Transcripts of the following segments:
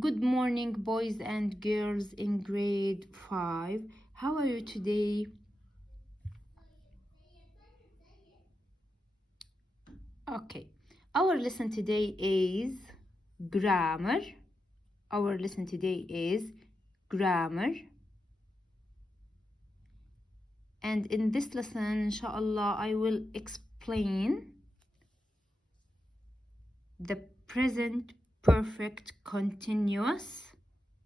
Good morning, boys and girls in grade 5. How are you today? Okay, our lesson today is grammar. Our lesson today is grammar. And in this lesson, inshallah, I will explain the present perfect continuous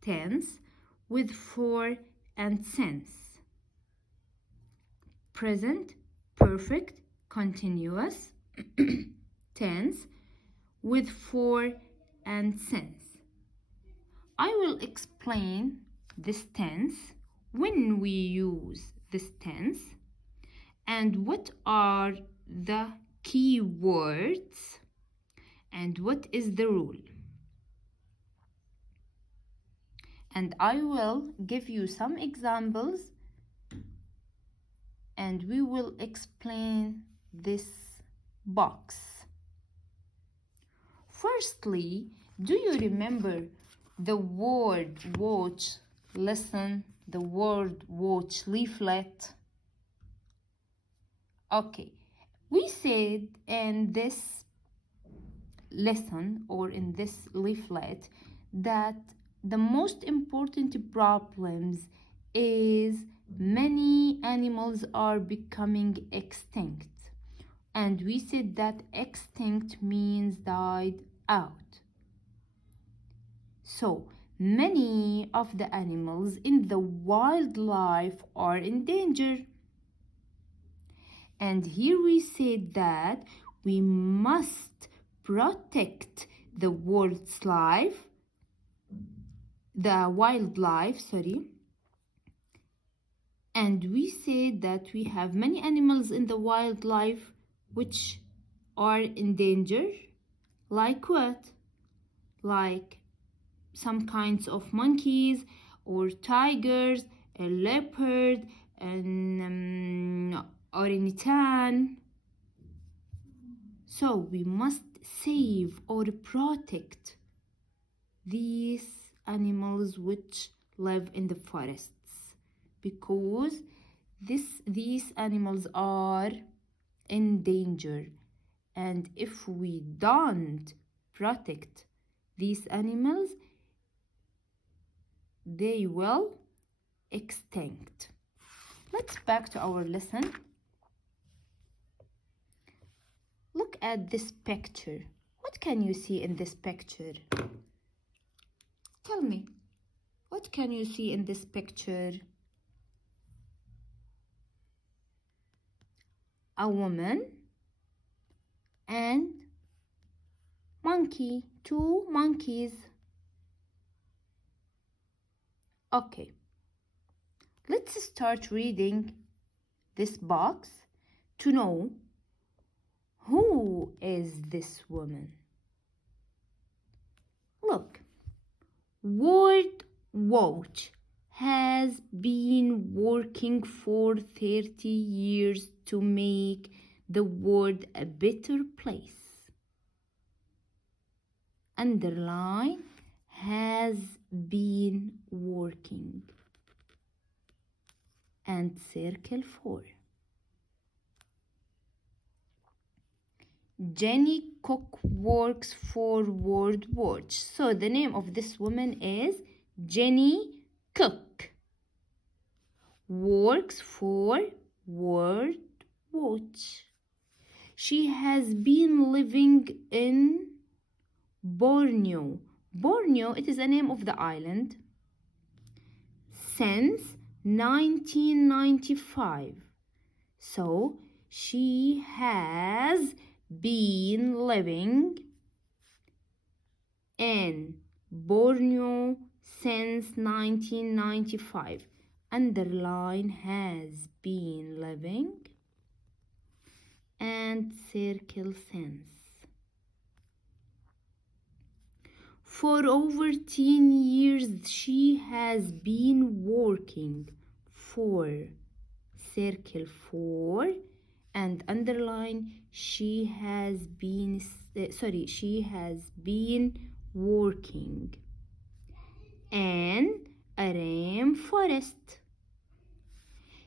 tense with for and since. Present perfect continuous tense with for and since. I will explain this tense, when we use this tense, and what are the key words and what is the rule. And I will give you some examples and we will explain this box. Firstly, do you remember the word watch lesson, the word watch leaflet? Okay, we said in this lesson or in this leaflet that the most important problems is many animals are becoming extinct. And we said that extinct means died out. So many of the animals in the wildlife are in danger. And here we said that we must protect the world's life, the wildlife, and we said that we have many animals in the wildlife which are in danger, like what? Like some kinds of monkeys or tigers, a leopard, an orangutan. So we must save or protect these animals which live in the forests, because these animals are in danger, and if we don't protect these animals, they will extinct. Let's back to our lesson. Look at this picture. What can you see in this picture? Tell me, what can you see in this picture? A woman and monkey, two monkeys. Okay, let's start reading this box to know who is this woman. Look, word watch has been working for 30 years to make the world a better place. Underline has been working and circle 4. Jenny Cook works for World Watch. So the name of this woman is Jenny Cook. Works for World Watch. She has been living in Borneo. Borneo, it is the name of the island, since 1995. So she has been living in Borneo since 1995. Underline has been living and circle since. For over 10 years she has been working for circle 4 and underline she has been working forest.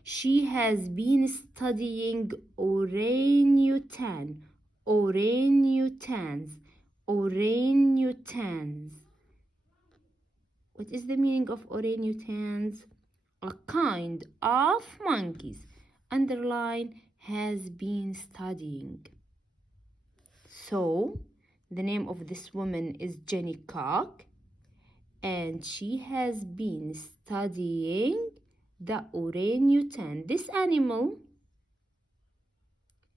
She has been studying orangutans. What is the meaning of orangutans? A kind of monkeys. Underline, has been studying. So, the name of this woman is Jenny Cock, and she has been studying the orangutan. This animal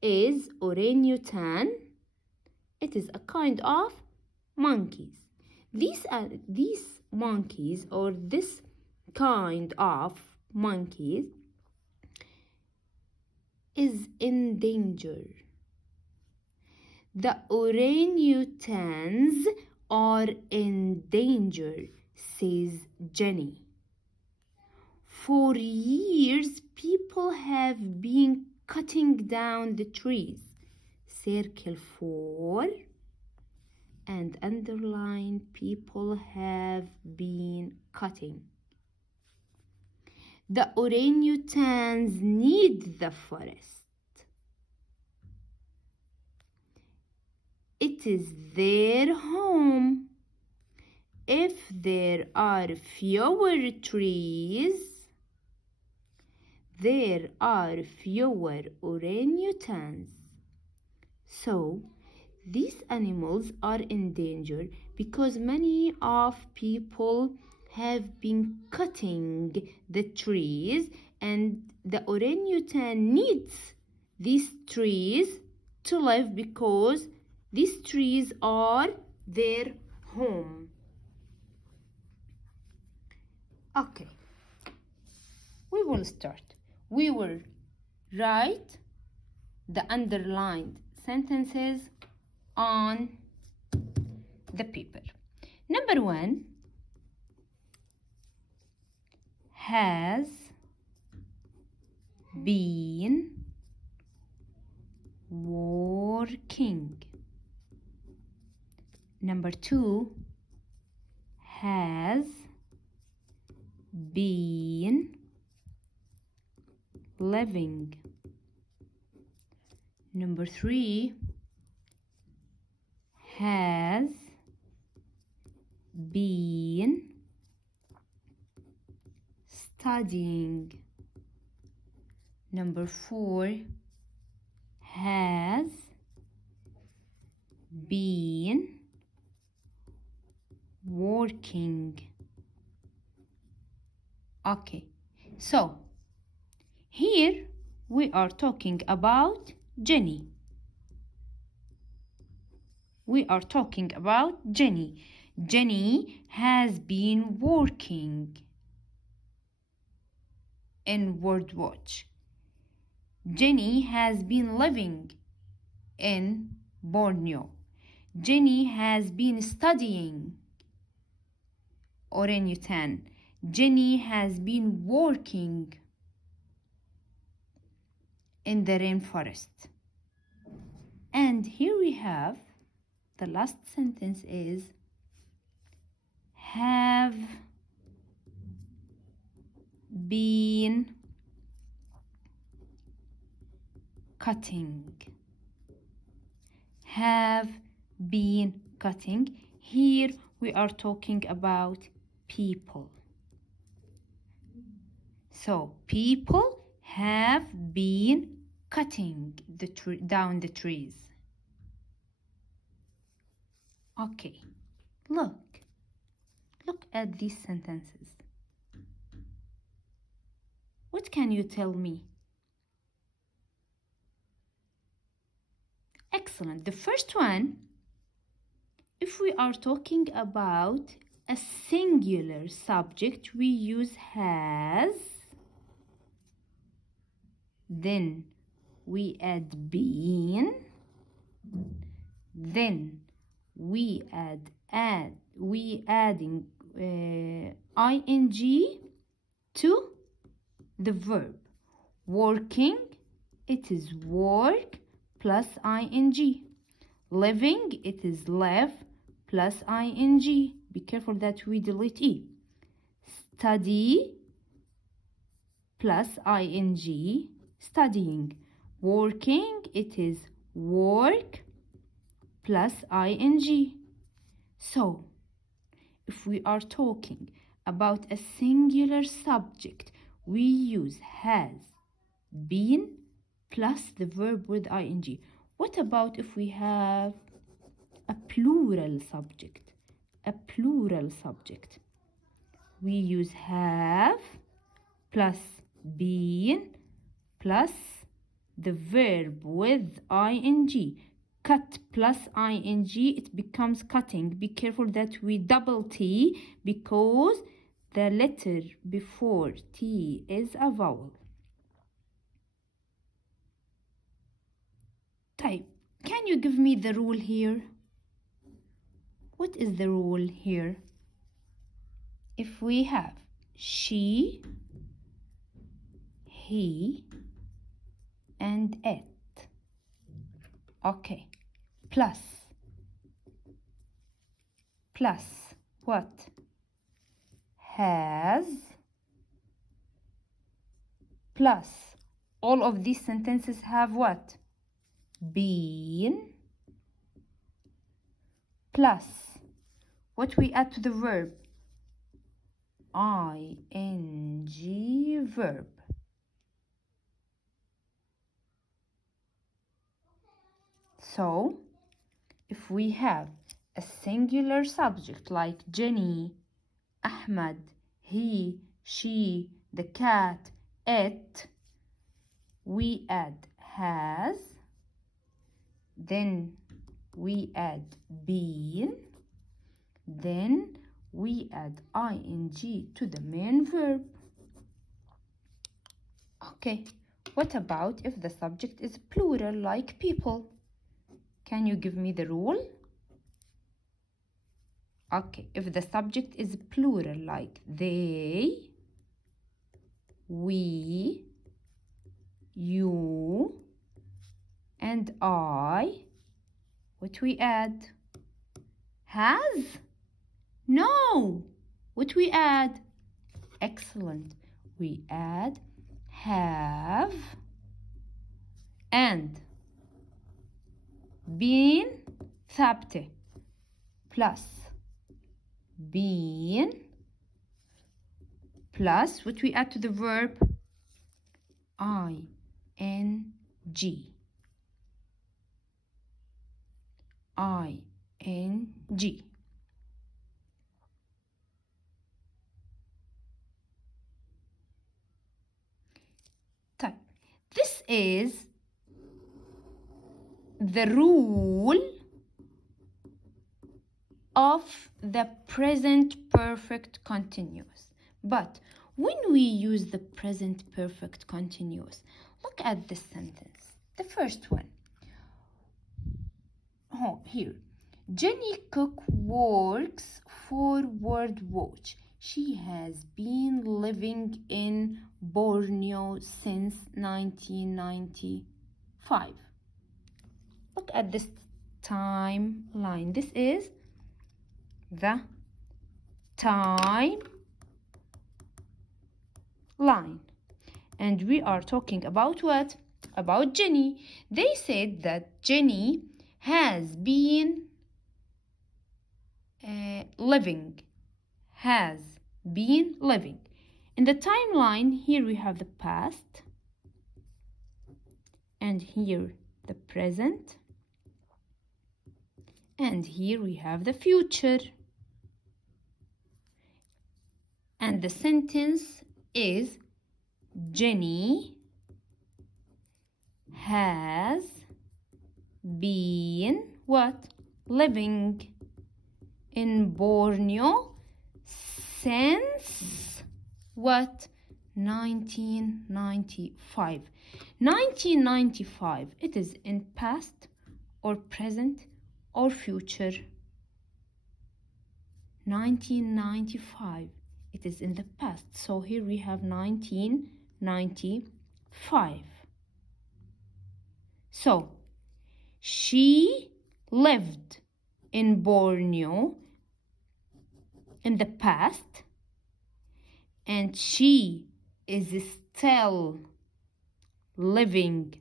is orangutan. It is a kind of monkeys. These monkeys, or this kind of monkeys, is in danger. The orangutans are in danger, says Jenny. For years, people have been cutting down the trees. Circle 4 and underline, people have been cutting. The orangutans need the forest. It is their home. If there are fewer trees, there are fewer orangutans. So, these animals are in danger because many of people have been cutting the trees, and the orangutan needs these trees to live because these trees are their home. Okay, we will start. We will write the underlined sentences on the paper. Number 1, has been working. Number 2, has been living. Number 3, has been studying. Number 4, has been working. Okay, so here we are talking about Jenny. Jenny has been working. In word watch. Jenny has been living in Borneo. Jenny has been studying orangutan. Jenny has been working in the rainforest. And here we have the last sentence is have been cutting. Have been cutting. Here we are talking about people. So people have been cutting down the trees. Okay, look at these sentences. What can you tell me? Excellent. The first one, if we are talking about a singular subject, we use has, then we add been, then we adding ing to the verb. Working, it is work plus ing. Living, it is live plus ing. Be careful that we delete e. Study, plus ing, studying. Working, it is work plus ing. So, if we are talking about a singular subject, we use has, been, plus the verb with ing. What about if we have a plural subject? A plural subject. We use have plus been plus the verb with ing. Cut plus ing, it becomes cutting. Be careful that we double T because the letter before T is a vowel. Type. Can you give me the rule here? What is the rule here? If we have she, he, and it. Okay. Plus what? Has, plus all of these sentences have what? Been, plus what we add to the verb? ing verb. So if we have a singular subject like Jenny, Ahmad, he, she, the cat, it, we add has, then we add been, then we add ing to the main verb. Okay, what about if the subject is plural like people? Can you give me the rule? Okay, if the subject is plural like they, we, you, and I, what we add? Has? No! What we add? Excellent. We add have and been ثابتة plus been plus what we add to the verb? ing. ing. طيب, this is the rule of the present perfect continuous. But when we use the present perfect continuous, look at this sentence. The first one. Oh, here. Jenny Cook works for World Watch. She has been living in Borneo since 1995. Look at this timeline. This is the time line. And we are talking about what? About Jenny. They said that Jenny has been living. Has been living. In the timeline, here we have the past. And here the present. And here we have the future. And the sentence is Jenny has been what? Living in Borneo since what? 1995. 1995, it is in past or present or future? 1995, it is in the past. So here we have 1995. So she lived in Borneo in the past, and she is still living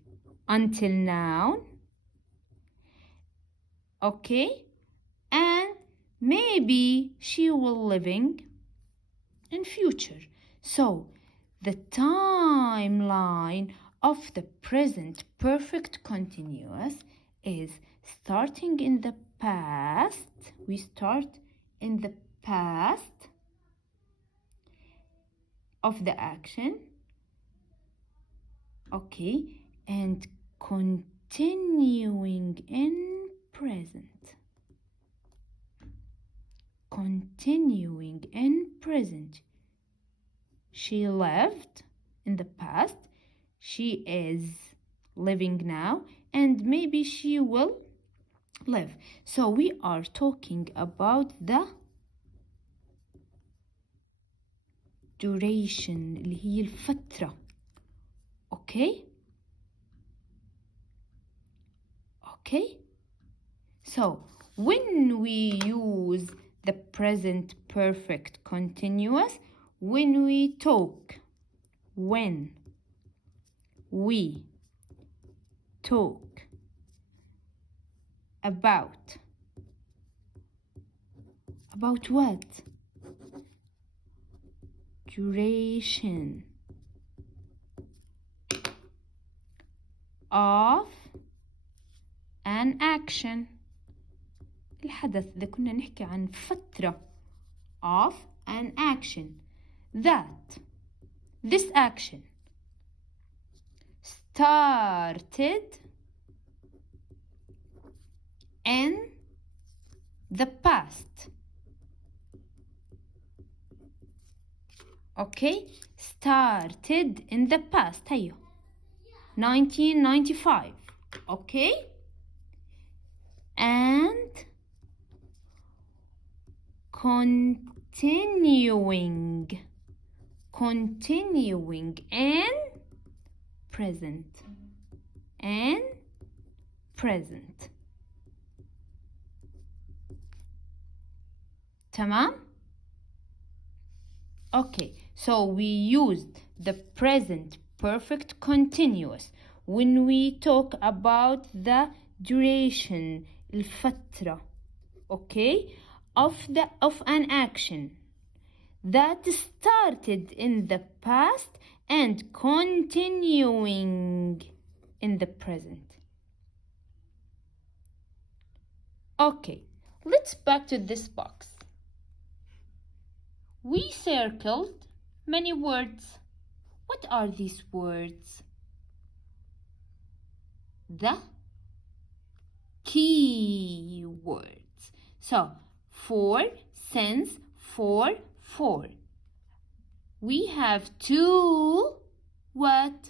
until now. Okay, and maybe she will living in future. So the timeline of the present perfect continuous is starting in the past. We start in the past of the action, okay, and continuing in present. Continuing in present. She lived in the past, she is living now, and maybe she will live. So we are talking about the duration اللي هي الفترة. Okay? Okay? So when we use the present perfect continuous, when we talk about what? Duration of an action. الحدث إذا كنا نحكي عن فترة of an action, that this action started in the past. Okay, started in the past. هيو 1995. Okay, and continuing in present. تمام. Okay, so we used the present perfect continuous when we talk about the duration, الفترة, okay, of an action that started in the past and continuing in the present. Okay, let's back to this box. We circled many words. What are these words? The key words. So, for, since, for. We have two what?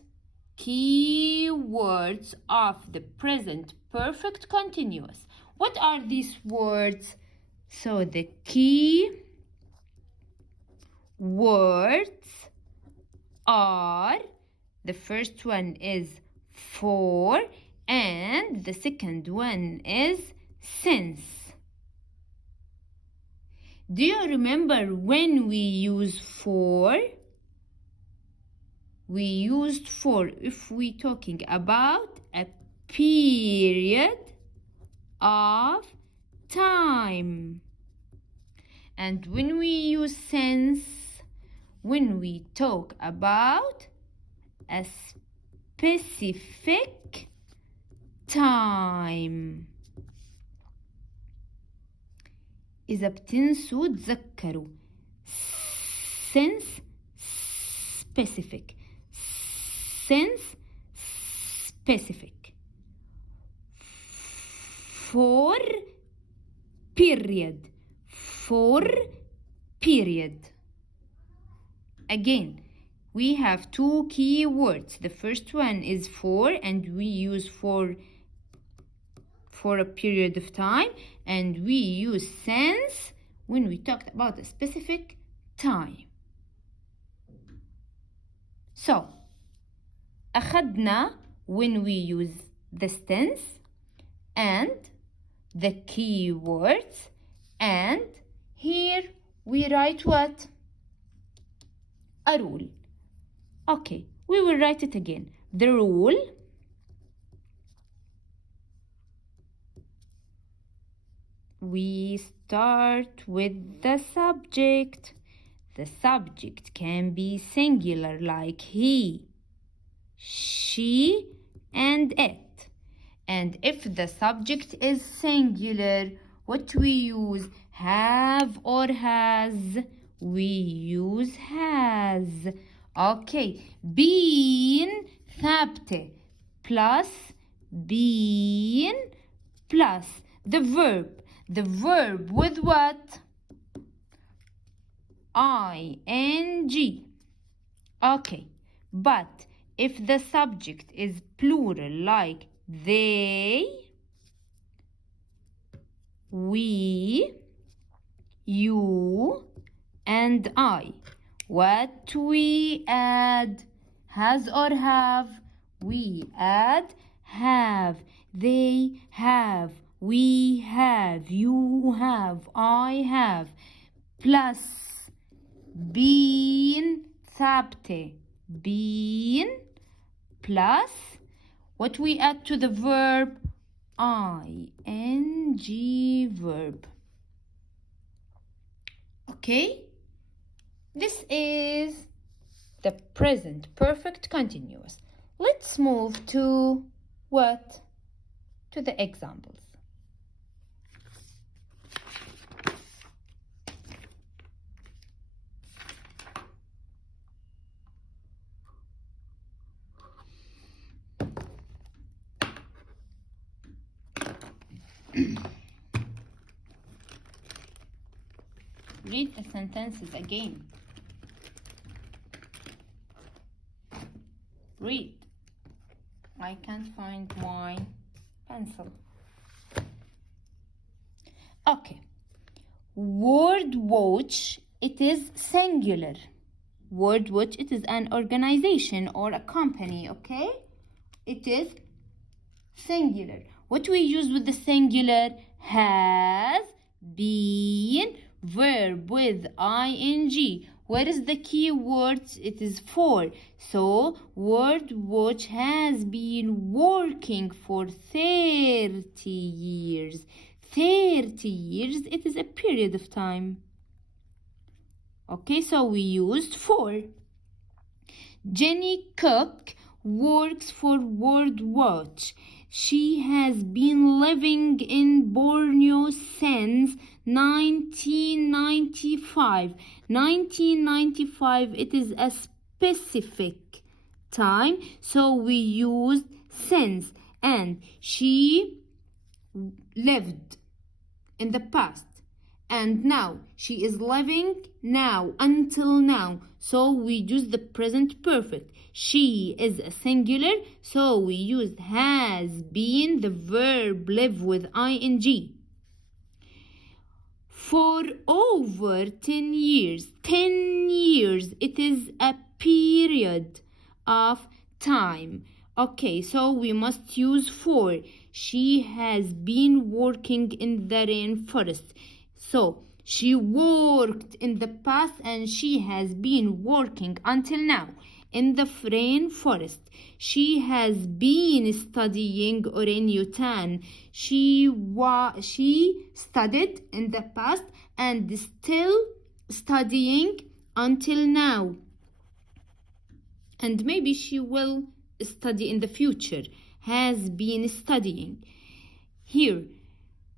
Key words of the present perfect continuous. What are these words? So, the key words are, the first one is for and the second one is since. Do you remember when we use for? We used for if we talking about a period of time. And when we use since, when we talk about a specific time. إذا بتنسوا تذكروا since specific, for period. Again, we have two key words. The first one is for, and we use for a period of time, and we use since when we talked about a specific time. So, أخذنا when we use the tense and the key words, and here we write what? A rule. Okay, We will write it again. The rule we start with the subject. The subject can be singular like he, she, and it. And if the subject is singular, what we use? Have or has? We use has. Okay. Been ثابتة plus been plus the verb. The verb with what? ing. Okay. But if the subject is plural like they, we, you, and I, what we add? Has or have? We add have. They have. We have. You have. I have. Plus been ثابتة. Been plus what we add to the verb? ing verb. Okay? This is the present perfect continuous. Let's move to what? To the examples. Read the sentences again. Read. I can't find my pencil. Okay. Word watch, it is singular. Word watch, it is an organization or a company, okay? It is singular. What we use with the singular? Has, been, verb with ing. Where is the key word? It is for. So, word watch has been working for 30 years. 30 years, it is a period of time. Okay, so we used for. Jenny Cook works for Word Watch. She has been living in Borneo since 1995. 1995, it is a specific time, so we used since. And she lived in the past. And now, she is living now, until now. So we use the present perfect. She is a singular, so we used has been, the verb live with ing. For over 10 years. 10 years, it is a period of time. Okay, so we must use for. She has been working in the rainforest. So, she worked in the past and she has been working until now in the rainforest. She has been studying orangutan. She studied in the past and still studying until now. And maybe she will study in the future. Has been studying. Here,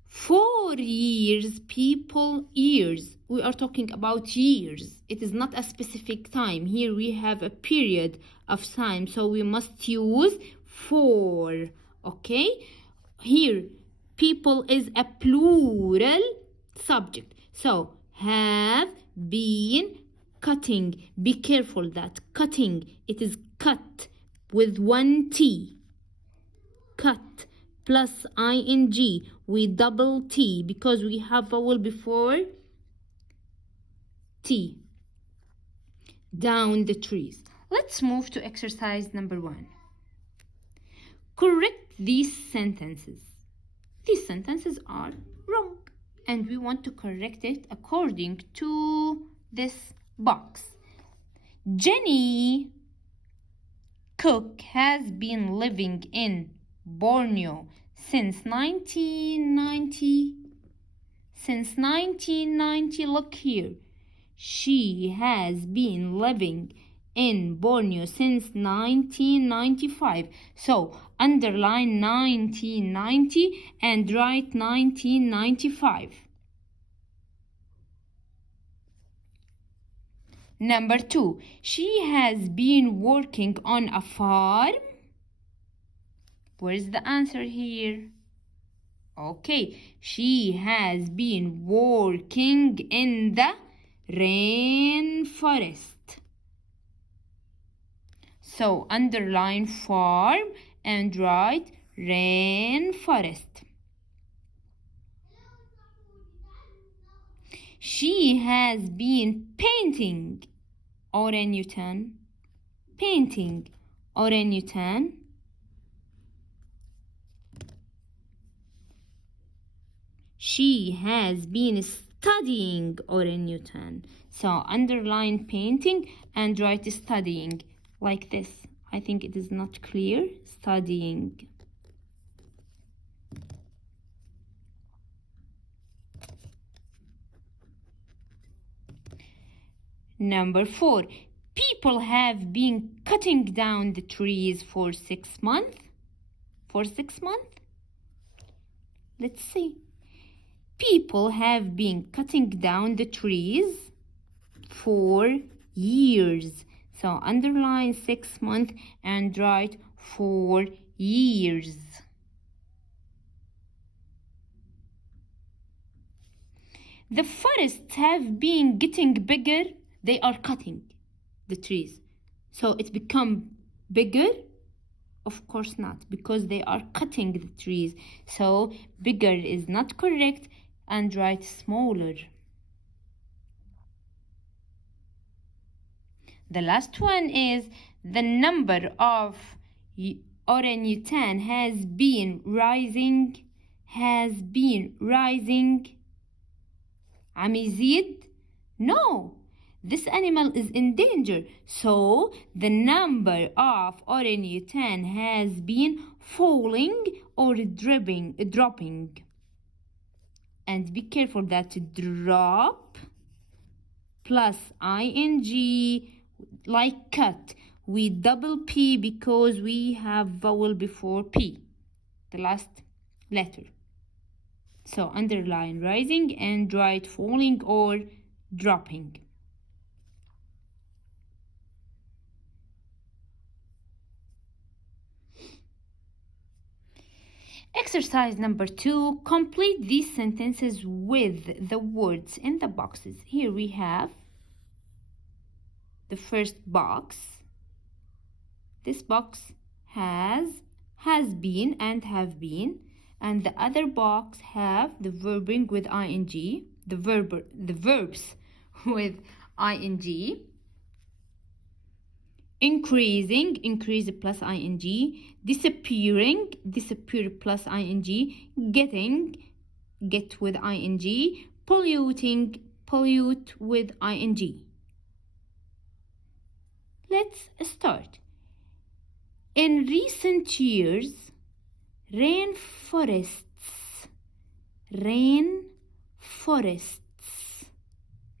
4 years, people, years. We are talking about years. It is not a specific time. Here we have a period of time, so we must use for. Okay? Here, people is a plural subject. So, have been cutting. Be careful that cutting, it is cut with one T. Cut plus ing. We double T because we have vowel before T. Down the trees. Let's move to exercise number 1. Correct these sentences. These sentences are wrong, and we want to correct it according to this box. Jenny cook has been living in Borneo since 1990. Since 1990, look here. She has been living in Borneo since 1995. So underline 1990 and write 1995. Number 2. She has been working on a farm. Where's the answer here? Okay, she has been working in the rainforest. So underline farm and write rainforest. She has been painting orangutan. Painting orangutan. She has been studying orangutan. So underline painting and write studying like this. I think it is not clear. Studying. Number 4. People have been cutting down the trees for 6 months. For 6 months? Let's see. People have been cutting down the trees for years. So underline 6 months and write 4 years. The forests have been getting bigger. They are cutting the trees. So it become bigger? Of course not, because they are cutting the trees. So bigger is not correct and write smaller. The last one is the number of orangutan has been rising. Has been rising. عم يزيد? No. This animal is in danger. So the number of orangutan has been falling or dropping. And be careful that drop plus ing like cut. We double P because we have vowel before P, the last letter. So underline rising and write falling or dropping. Exercise number 2. Complete these sentences with the words in the boxes. Here we have the first box. This box has been and have been, and the other box have the verbing with ing, the verbs with ing. Increasing, increase plus ing. Disappearing, disappear plus ing. Getting, get with ing. Polluting, pollute with ing. Let's start. In recent years, rainforests,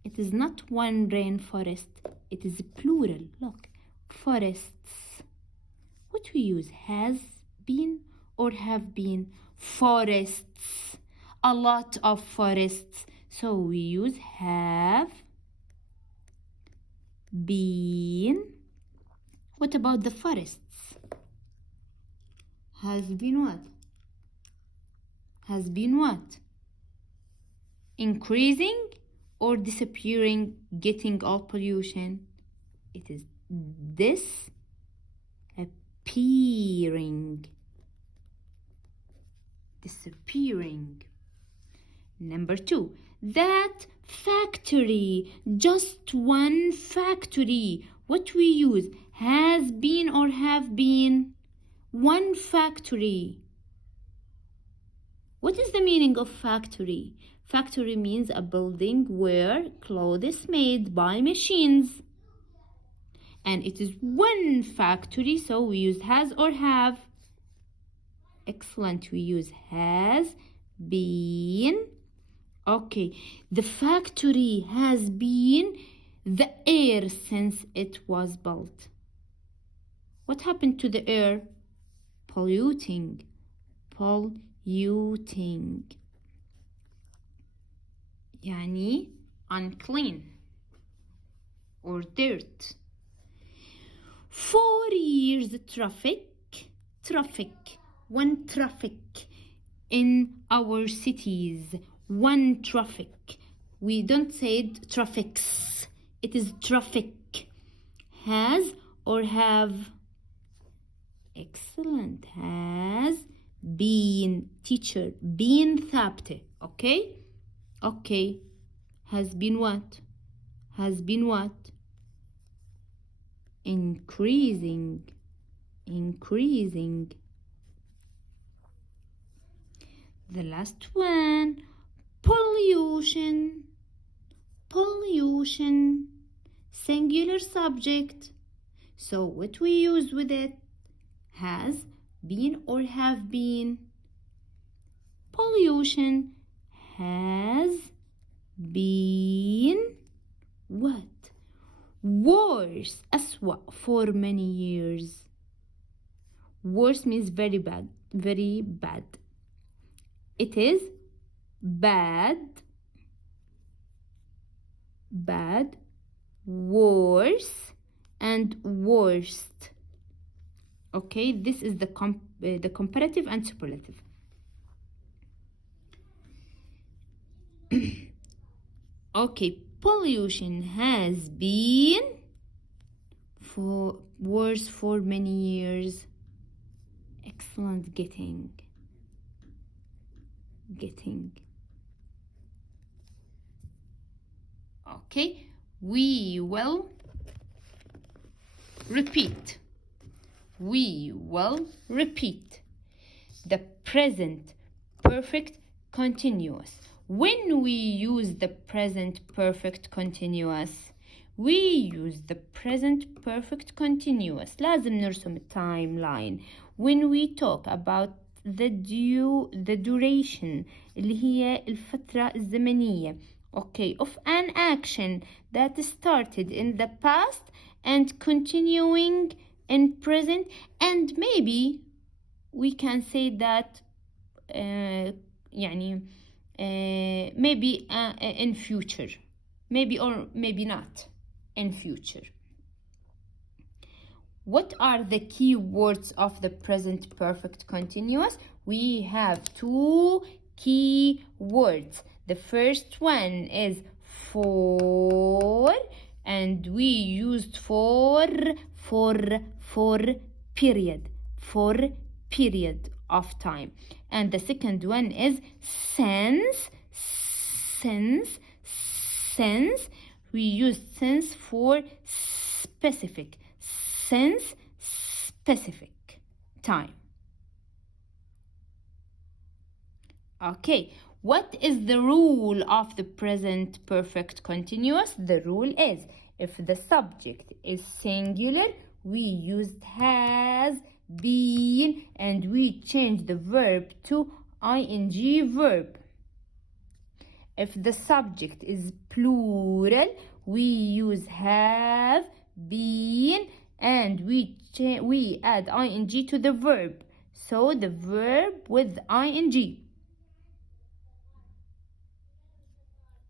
it is not one rainforest, it is plural. Look, forests. What we use, has been or have been? Forests, a lot of forests. So we use have been. What about the forests? Has been what? Has been what? Increasing or disappearing, getting all pollution? It is disappearing. Disappearing. Number 2. That factory, just one factory. What we use, has been or have been? One factory. What is the meaning of factory? Factory means a building where clothes made by machines. and it is one factory, so we use has or have. Excellent, we use has been. Okay, the factory has been the air since it was built. What happened to the air? Polluting. يعني unclean or dirt. 4 years traffic, one traffic in our cities, one traffic. We don't say it traffics, it is traffic. Has or have? Excellent, has been. Teacher, been ثابتة. Okay, has been what? Increasing. The last one, pollution, singular subject. So what we use with it? Has been or have been? Pollution has been what? Worse, أسوأ, for many years. Worse means very bad. It is bad, worse, and worst. Okay, this is the comparative and superlative. Okay, pollution has been worse for many years. Excellent, getting. Okay, we will repeat. The present perfect continuous. When we use the present perfect continuous, we use the present perfect continuous. لازم نرسم التايملاين. When we talk about the duration اللي هي الفترة الزمنية of an action that started in the past and continuing in present, and maybe we can say that maybe in future, maybe or maybe not in future. What are the key words of the present perfect continuous? We have 2 key words. The first one is for, and we used for period of time. And the second one is since. We use since for specific. Since specific time. Okay, what is the rule of the present perfect continuous? The rule is if the subject is singular, we used has been and we change the verb to ing verb. If the subject is plural, we use have been and we add ing to the verb. So the verb with ing.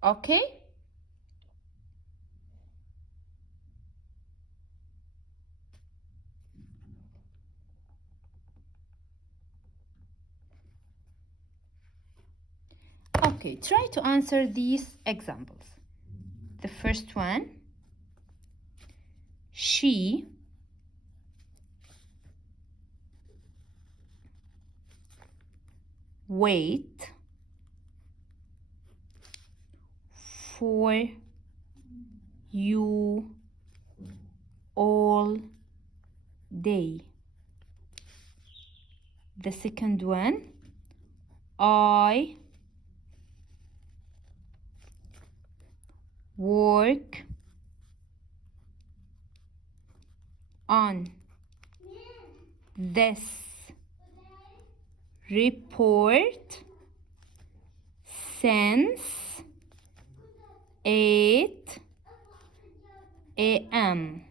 Okay? Okay, try to answer these examples. The first one, she wait for you all day. The second one, I work on this report since 8 a.m.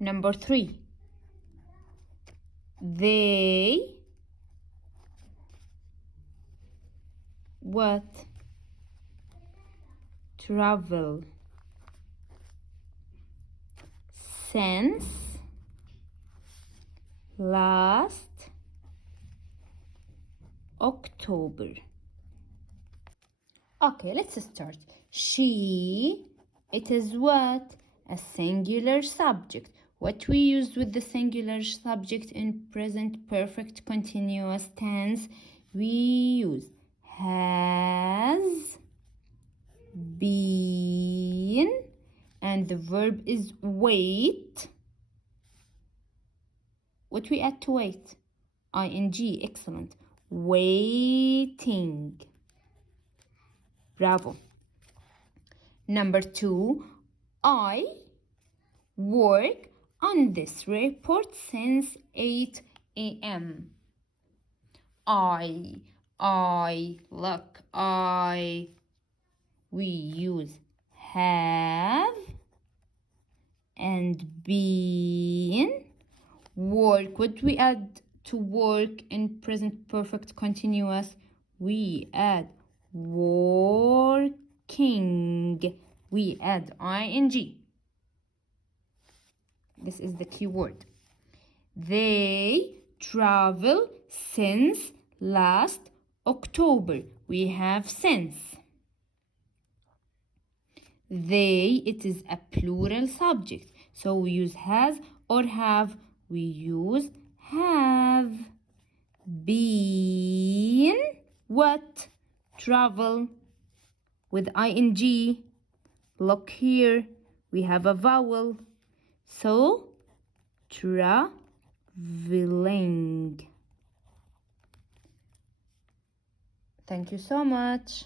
Number 3. They what travel since last October. Okay, let's start. She, it is what? A singular subject. What we use with the singular subject in present perfect continuous tense, we use has been, and the verb is wait. What we add to wait? ing. Excellent. Waiting. Bravo. Number 2, I work on this report since 8 a.m. Look, we use have and been. Work, what we add to work in present perfect continuous? We add working. We add ing. This is the key word. They travel since last October. We have since. They, it is a plural subject. So we use has or have. We use have. Been, what? Travel with ing. Look here, we have a vowel. So, traveling. Thank you so much.